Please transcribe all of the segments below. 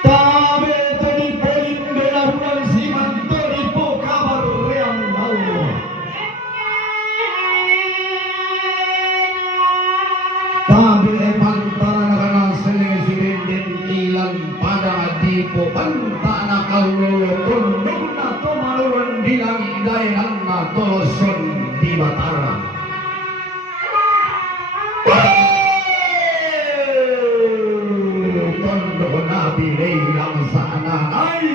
Tabe tadi poin belaruan siman tadi po kabar reang mau. Tabe pantara kana seneng sirenden ilan pada dipo pantana kalolo tundukna to maluran dilang daenan na toloson di Batara. Nabi Leilang sana ay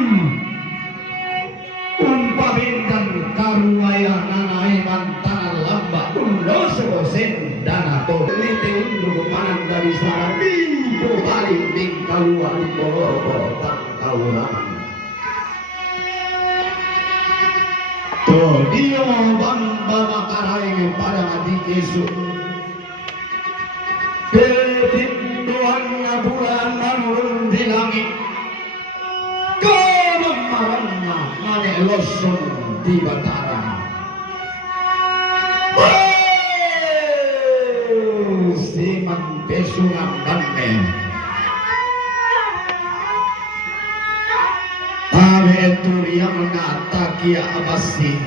umpabindan karuaya nanay mantangan lamba uloso sendana to lite undu panan dari saradi to balik ding kaluan koro tak kaulan to dia bamba makarai pada mati Yesus Tuhannya bulan menurun di langit Kemarannya mane losun di Batara Siman pesungan dane Tare turia menatakia abasi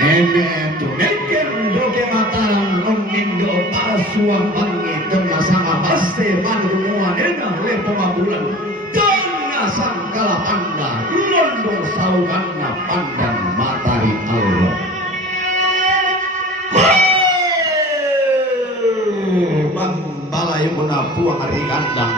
Nene tu neken doke mataran longindo pasuang bangi tengah sama baste manrumua nena lepo mabulan tengah sangkala panda londong sauganna pandan matari Allah bang balai menapu hari kandang